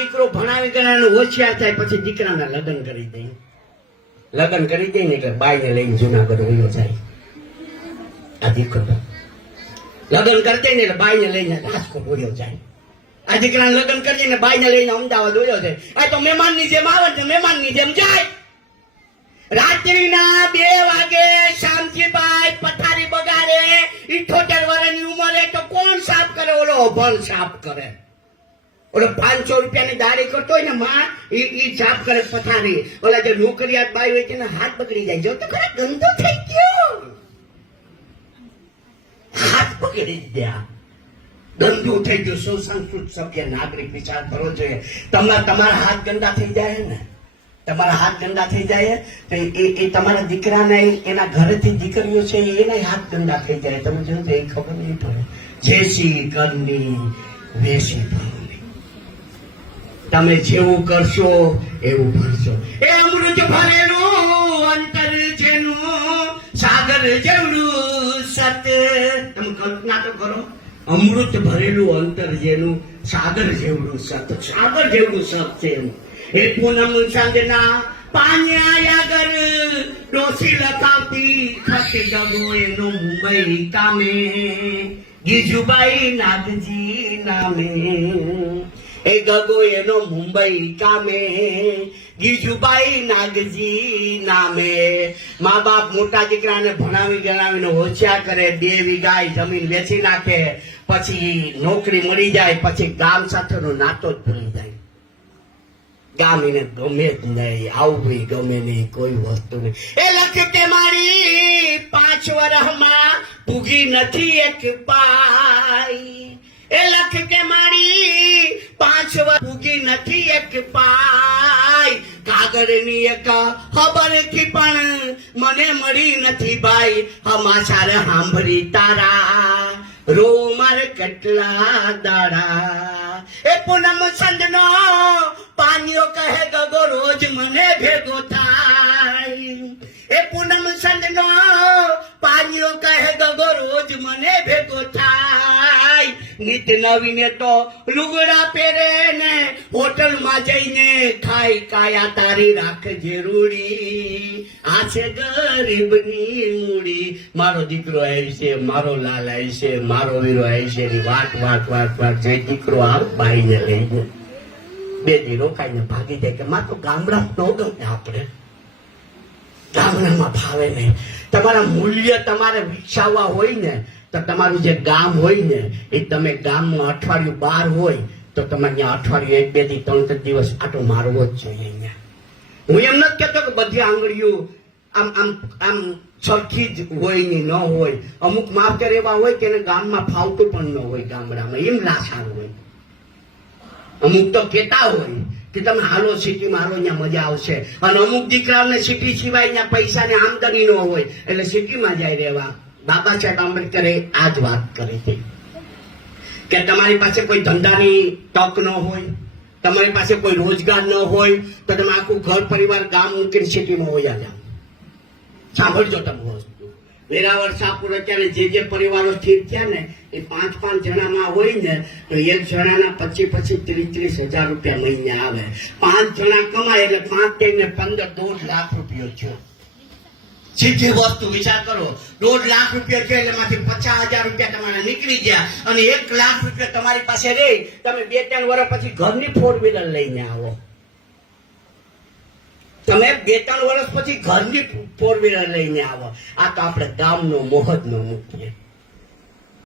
દીકરો ભણાવી ગણાને હોશિયાર થાય પછી દીકરાના લગ્ન કરી દે. લગ્ન કરી દે ને એટલે બાઈને લઈને જુનાગઢ વયો જાય. આ દીકરો લગ્ન કરતી ને એટલે બાઈને લઈને રાજકોટ વયો જાય. આ દીકરાને લગ્ન કરી ને બાઈને લઈને અમદાવાદ વયો જાય. આ તો મહેમાનની જેમ આવે ને મહેમાનની જેમ જાય. રાત્રિના 2 વાગે શામજીભાઈ પથારી બગાડે. 78 વર્ષની ઉંમરે તો કોણ સાફ કરે? ઓલો અભણ સાફ કરે. ઓલો 500 રૂપિયાની દાડી કરતો હોય ને માં ઈ સાફ કરે પથારી. ઓલા જે નોકરિયાત બાઈ હોય તેના હાથ બગડી જાય. જો તો ખરા ગંદો થઈ ગયો, હાથ બગડી ગયા, ગંદુ થઈ ગયું. સુસંસ્કૃત સભ્ય નાગરિક વિચાર કરવો જોઈએ. તમારા હાથ ગંદા થઈ જાય ને, તમારા હાથ ગંદા થઈ જાય તો એ તમારા દીકરાને એના ઘરેથી દીકરીઓ છે એના હાથ ગંદા થઈ જાય. તમે જોયું એ ખબર નહીં પડે. જેસી કરની વેસી ભરણી. તમે જેવું કરશો એવું ભરશો. એ અમૃત ભરેલું અંતર જેનું સાગર જેવડું સત. તમે કલ્પના તો કરો, અમૃત ભરેલું અંતર જેનું સાગર જેવડું સત. સાગર જેવડું સત છે એમ. એ પૂનમ સાંજના પાણી આગળ ડોસી લખાવતી ખસી ગયો એનો મુંબઈ કામે. ગીજુબાઈ નાગજી નામે. એ ગગો એનો મુંબઈ કામે. ગીજુબાઈ નાગજી નામે. મા બાપ મોટા દીકરાને ભણાવી ગણાવીને હોશિયાર કરે. 2 વીઘા જમીન વેચી નાખે. પછી નોકરી મળી જાય. પછી ગામ સાથેનો નાતો જ ભૂલી જાય. ગામ એને ગમે જ નહીં, આવું ગમે નહીં, કોઈ વસ્તુ નહીં. એ લખતે મારી 5 વર્ષમાં પૂગી નથી એક પાઈ. એ લખતે મારી 5 વર્ષ પૂગી નથી એક પાઈ. કાગળની એક ખબર થી પણ મને મળી નથી ભાઈ. સમાચાર સાંભળી તારા રો મારે કેટલા દાડા. એ પૂનમ સંદનો પાણીઓ કહે ગગો રોજ મને ભેગો થાય. એ પૂનમ સંદનો પાણીઓ કહે ગગો રોજ મને ભેગો થાય. નિત નવીને તો લુગડા પહેરે ને હોટલમાં જઈને ખાઈ. કાયા તારી રાખજે રૂડી. આ છે ગરીબની મૂડી. મારો દીકરો આવી છે, મારો લાલ આવી છે, મારો વીરો આવી છે. એની વાત વાત વાત વાત. જે દીકરો આવ બાઈને લઈને 2 દી રોકાઈને ભાગી જાય કે માં તો ગામડા નો ગમે. આપણે ગામડામાં ભાવે નહીં. તમારા મૂલ્ય તમારે વિકસાવવા હોય ને તો તમારું જે ગામ હોય ને એ તમે ગામમાં અઠવાડિયું બહાર હોય તો તમારે ત્યાં અઠવાડિયું 1, 2 દી 3 દિવસ આટો મારવો જ જોઈએ. અહીંયા હું એમ નથી કહેતો કે બધી આંગળીઓ આમ આમ આમ સરખી જ હોય ને ન હોય. અમુક માપતર એવા હોય કે એને ગામમાં ફાવતું પણ ન હોય. ગામડામાં એમ લાસાર હોય. અમુક તો કેતા હોય કે તમે હાલો સિટીમાં હાલો, અહીંયા મજા આવશે. અને અમુક દીકરાઓને સિટી સિવાય અહીંયા પૈસાની આમદની ન હોય એટલે સિટીમાં જાય રહેવા. બાબા સાહેબ આંબેડકરે આ જ વાત કરી હતી કે તમારી પાસે કોઈ ધંધાની તક ન હોય, તમારી પાસે કોઈ રોજગાર ન હોય તો તમે આખું ઘર પરિવાર ગામ મૂકીને સિટીમાં વયા જાઓ. સાંભળજો તમે વસ્તુ. વેરાવળ શાહપુર અત્યારે જે પરિવારો સ્થિર થયા ને એ 5-5 જણામાં હોય ને તો 1 જણાના 25-30 હજાર રૂપિયા મહિને આવે. 5 જણા કમાય એટલે 5 થઈને 15-1.5 લાખ રૂપિયા થયો. સીધી વસ્તુ વિચાર કરો. 1.5 લાખ રૂપિયા છે એટલે એમાંથી 50,000 રૂપિયા તમારા નીકળી ગયા અને 1 લાખ રૂપિયા તમારી પાસે રહી. તમે 2-3 વર્ષ પછી ઘરની 4 વ્હીલર લઈને આવો. તમે 2-3 વર્ષ પછી ઘરની 4 વ્હીલર લઈને આવો. આ તો આપણે ગામનો મોહ જ ન મૂકીએ.